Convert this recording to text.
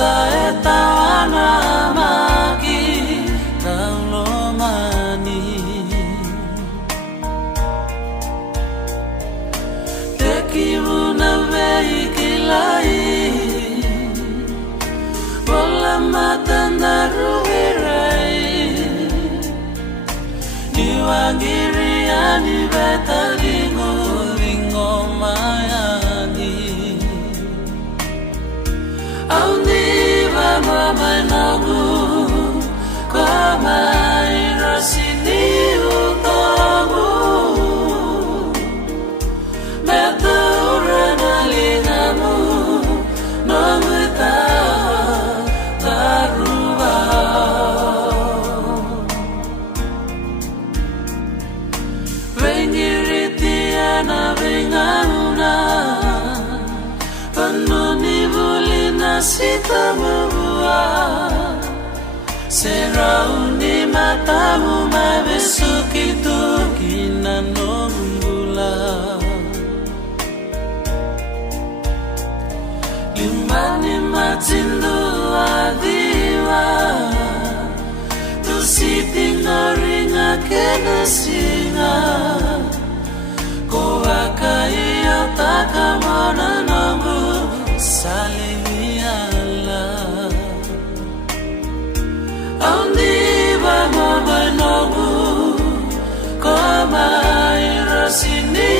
tawana maki naulomani tekimuna veikilai bola matanda ruhirai niwangiriani betalingo lingo mayani mama nagu kama irasini utamu meteorana linamu nometa taruba vengiritiana vengauna panoni bulina sita Serauni matamu mabesukitu kinanombula Limani matindu adiwa Tusitingoringa kena singa Kowakaiya takamona nombu salimiala Aundi ba mama nagu kama irasini